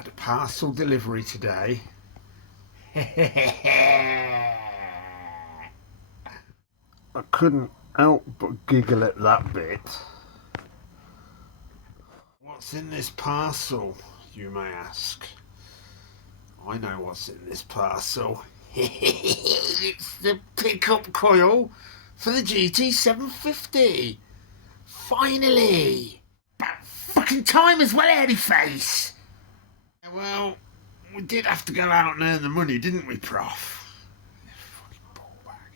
Had a parcel delivery today. I couldn't help but giggle at that bit. What's in this parcel, you may ask? I know what's in this parcel. It's the pickup coil for the gt750. Finally! About fucking time as well, hairy face! Well, we did have to go out and earn the money, didn't we, Prof? Fucking ballbag.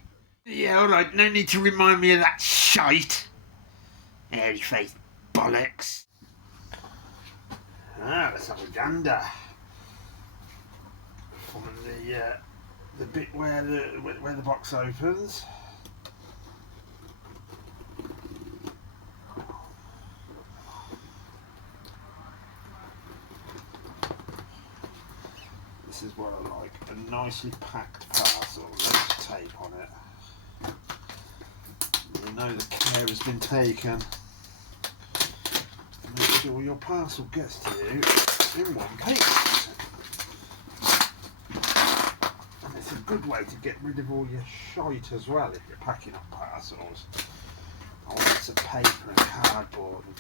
Yeah, alright, no need to remind me of that shite. Hairy face bollocks. Let's have a gander. From the bit where the box opens. This is what I like, a nicely packed parcel. There's tape on it. You know the care has been taken to make sure your parcel gets to you in one piece. And it's a good way to get rid of all your shite as well if you're packing up parcels. All bits of paper and cardboard and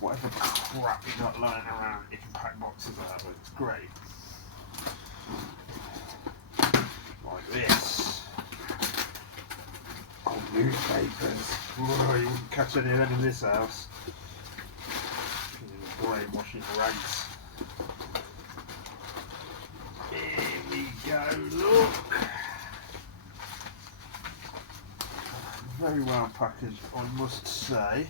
whatever crap you got lying around you can pack boxes out with. It's great. Like this. Old newspapers. Whoa, you wouldn't catch any of them in this house. Brainwashing rags. Here we go, look. Very well packaged, I must say.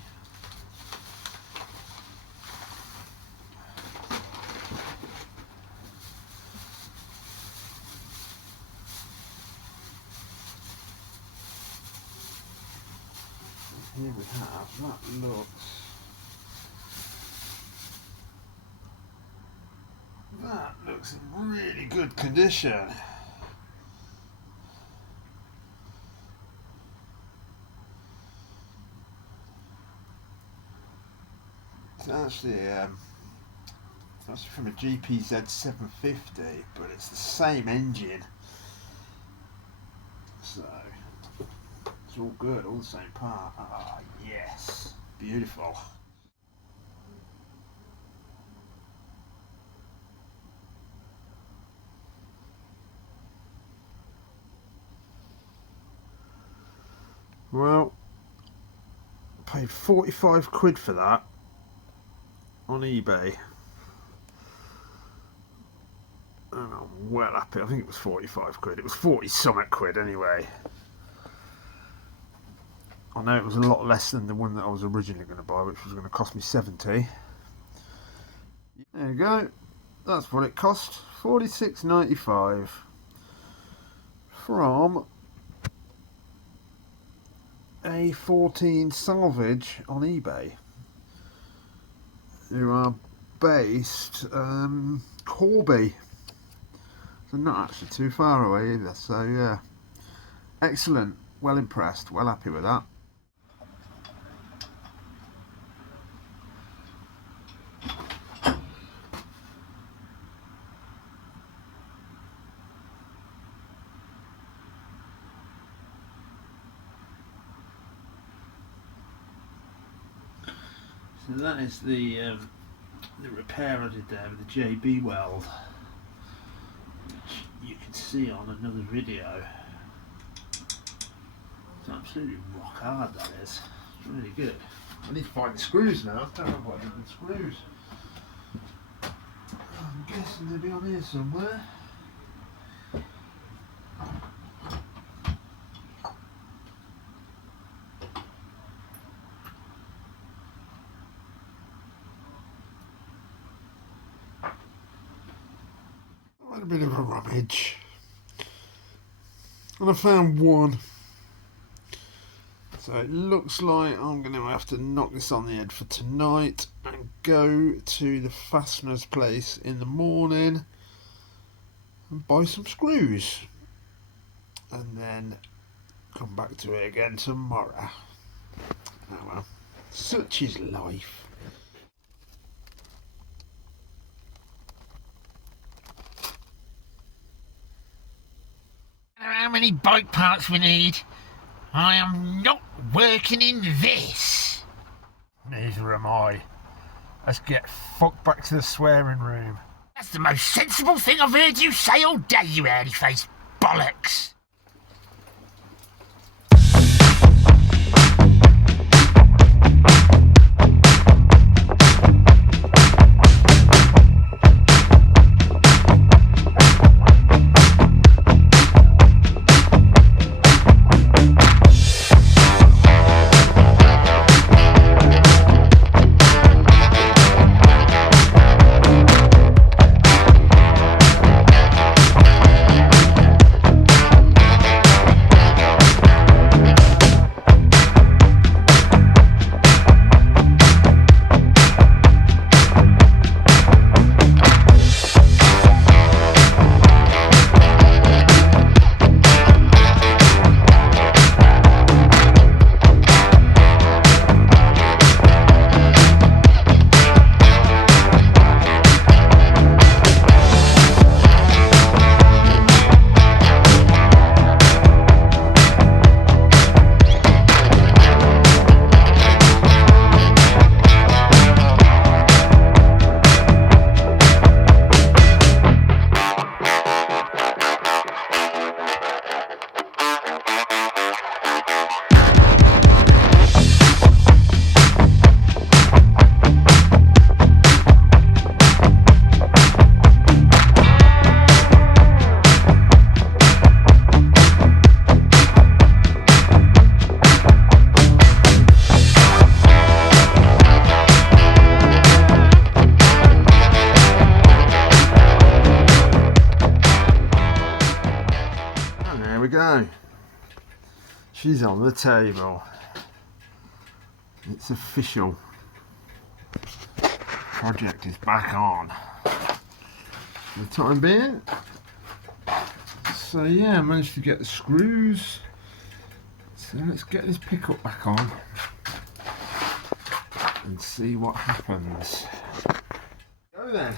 Here we have, that looks in really good condition. It's actually from a gt750, but it's the same engine, so it's all good, all the same part. Ah, yes, beautiful. Well, paid 45 quid for that on eBay, and I'm well happy. I think it was 45 quid. It was 40 something quid anyway. I know it was a lot less than the one that I was originally going to buy, which was going to cost me 70. There you go. That's what it cost. 46.95 from a 14 salvage on eBay, who are based Corby, so not actually too far away either. So yeah, excellent, well impressed, well happy with that. So that is the repair I did there with the JB weld, which you can see on another video. It's absolutely rock hard, that is. It's really good. I need to find the screws now. I don't know what I did with the screws. I'm guessing they'll be on here somewhere. A bit of a rummage, and I found one, so it looks like I'm going to have to knock this on the head for tonight and go to the fasteners place in the morning and buy some screws, and then come back to it again tomorrow. Oh well, such is life. many bike parts we need. I am not working in this. Neither am I. Let's get fucked back to the swearing room. That's the most sensible thing I've heard you say all day, you hairy-faced bollocks. There we go. She's on the table. It's official. Project is back on for the time being. So yeah, I managed to get the screws. So let's get this pickup back on and see what happens. Go then.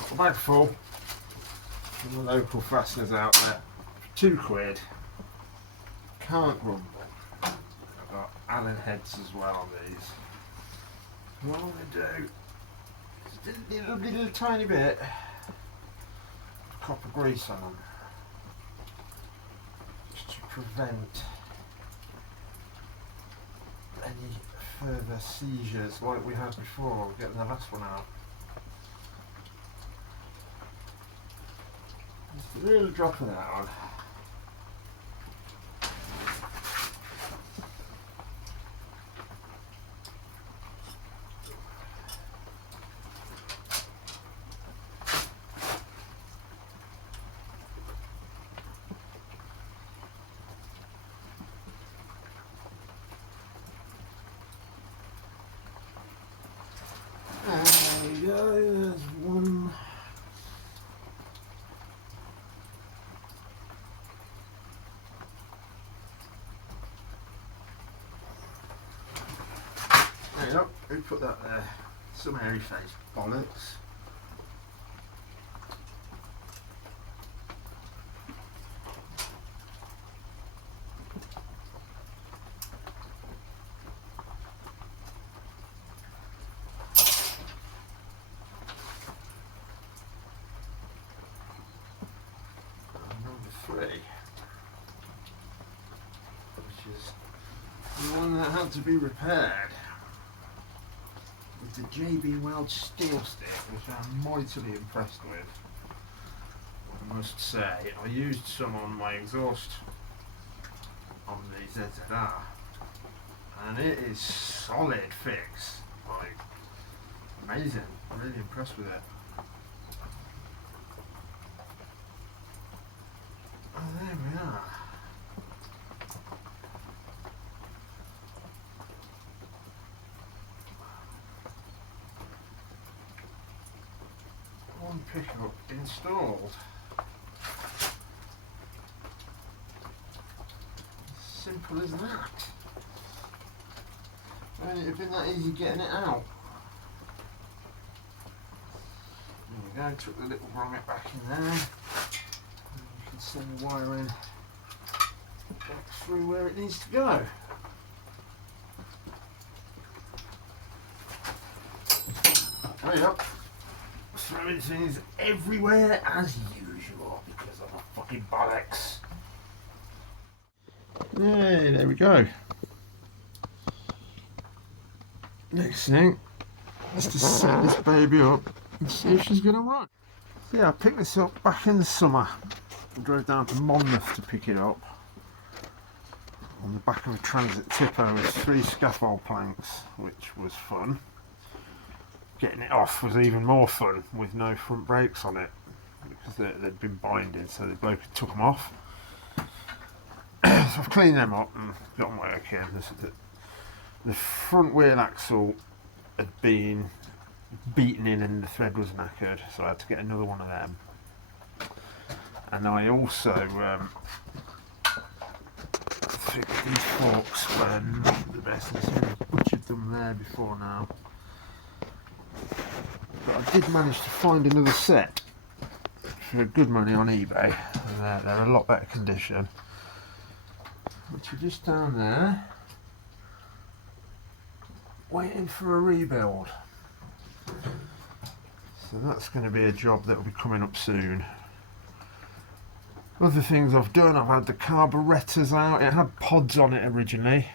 Got the bag full from the local fasteners outlet for £2. Can't grumble. I've got Allen heads as well on these. What I'm going to do is a little tiny bit of copper grease on them, just to prevent any further seizures like we had before getting the last one out. Just a little drop of that on. There we go, there's one. There you go, who put that there? Some hairy face bollocks. Three, which is the one that had to be repaired with the JB Weld steel stick, which I'm mightily impressed with, I must say. I used some on my exhaust on the ZZR and it is solid fix, like amazing. I'm really impressed with it. Oh, there we are. One pickup installed. Simple as that. Wouldn't it have been that easy getting it out? There we go, took the little grommet back in there. You can can send the wiring back through where it needs to go. Hurry up. Throwing things everywhere as usual because I'm a fucking bollocks. Yay, there we go. Next thing is to set this baby up and see if she's going to run. So yeah, I picked this up back in the summer. I drove down to Monmouth to pick it up on the back of a transit tipper with 3 scaffold planks, which was fun. Getting it off was even more fun with no front brakes on it because they'd been binded, so the bloke took them off. So I've cleaned them up and got them working. The front wheel axle had been beaten in and the thread was knackered, so I had to get another one of them. And I also figured these forks were not the best. I've butchered them there before now. But I did manage to find another set for good money on eBay. And they're a lot better condition, which are just down there waiting for a rebuild. So that's going to be a job that will be coming up soon. Other things I've done, I've had the carburettors out. It had pods on it originally,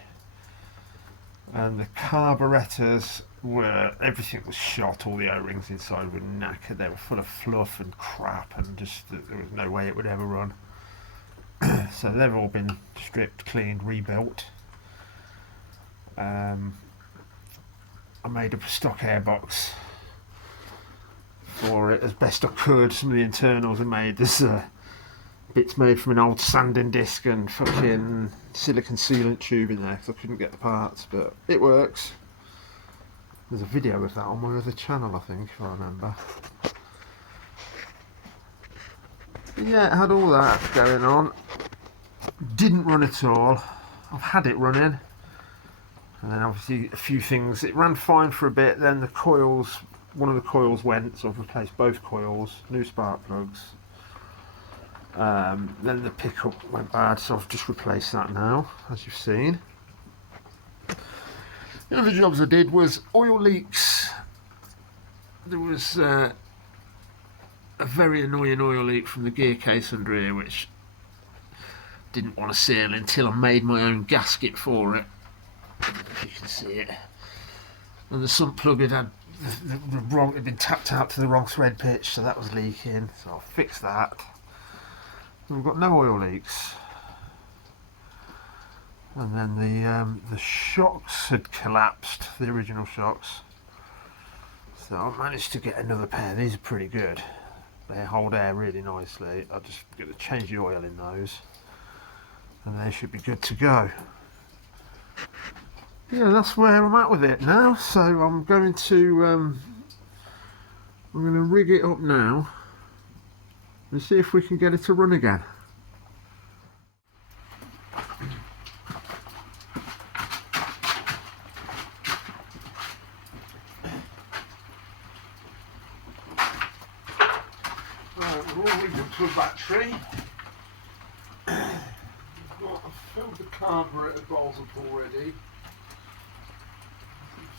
and the carburettors were, everything was shot, all the O-rings inside were knackered, they were full of fluff and crap, and just there was no way it would ever run. So they've all been stripped, cleaned, rebuilt. I made up a stock airbox for it as best I could. Some of the internals are made, there's bits made from an old sanding disc and fucking silicon sealant tube in there because I couldn't get the parts, but it works. There's a video of that on my other channel, I think, if I remember. But yeah, it had all that going on. Didn't run at all. I've had it running. And then obviously a few things. It ran fine for a bit, then the coils, one of the coils went, so I've replaced both coils, new spark plugs. Then the pickup went bad, so I've just replaced that now, as you've seen. The other jobs I did was oil leaks. There was a very annoying oil leak from the gear case under here, which didn't want to seal until I made my own gasket for it. If you can see it. And the sump plug had the wrong, it had been tapped out to the wrong thread pitch, so that was leaking. So I'll fix that. And we've got no oil leaks. And then the shocks had collapsed, the original shocks. So I managed to get another pair. These are pretty good. They hold air really nicely. I'll just get to change the oil in those, and they should be good to go. Yeah, that's where I'm at with it now. So I'm going to rig it up now and see if we can get it to run again. We're all rigged up to a battery. I've filled the carburetor bowls up already.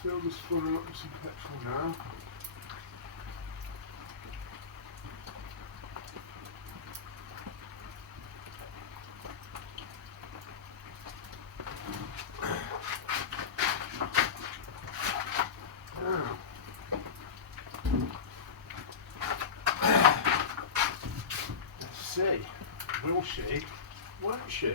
Fill this full up with some petrol now. Let's see. Will she? Won't she?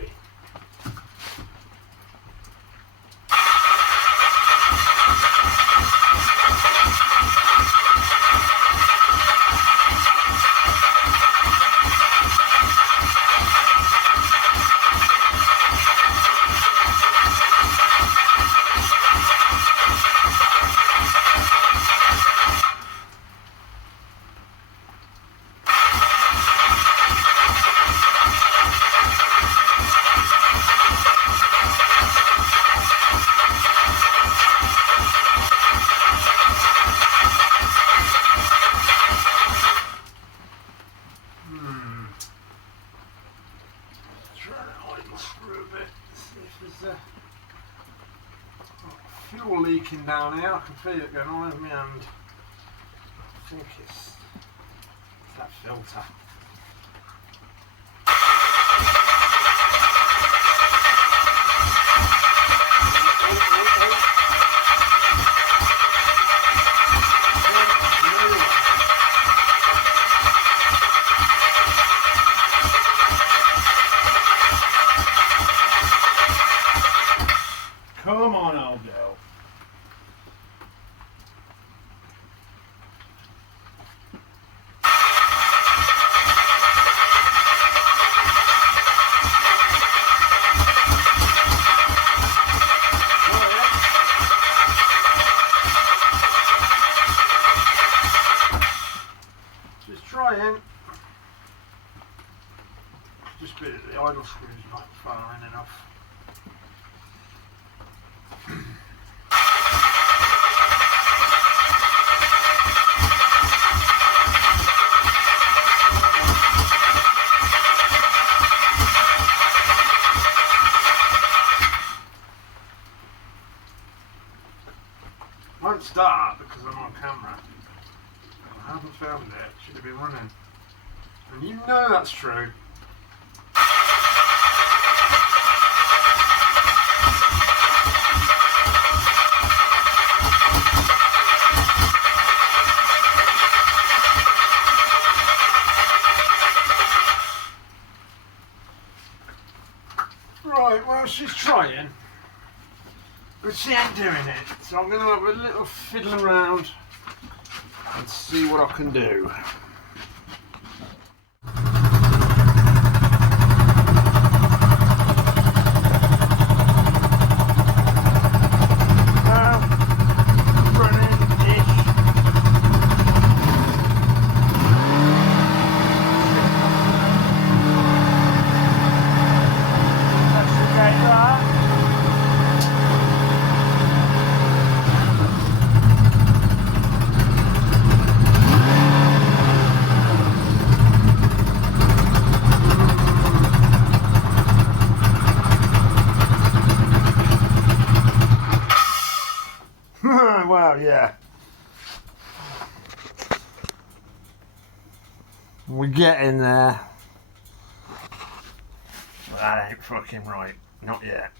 leaking down here. I can feel it going all over my hand. I think it's that filter. Come on, old girl. Just trying. Just a bit of the idle screws not far in enough. Won't start because I'm on camera. I haven't filmed it. Should have been running. And you know that's true. Right, well she's trying. But she ain't doing it, so I'm going to have a little fiddle around and see what I can do. Well, yeah. We're getting there. That ain't fucking right. Not yet.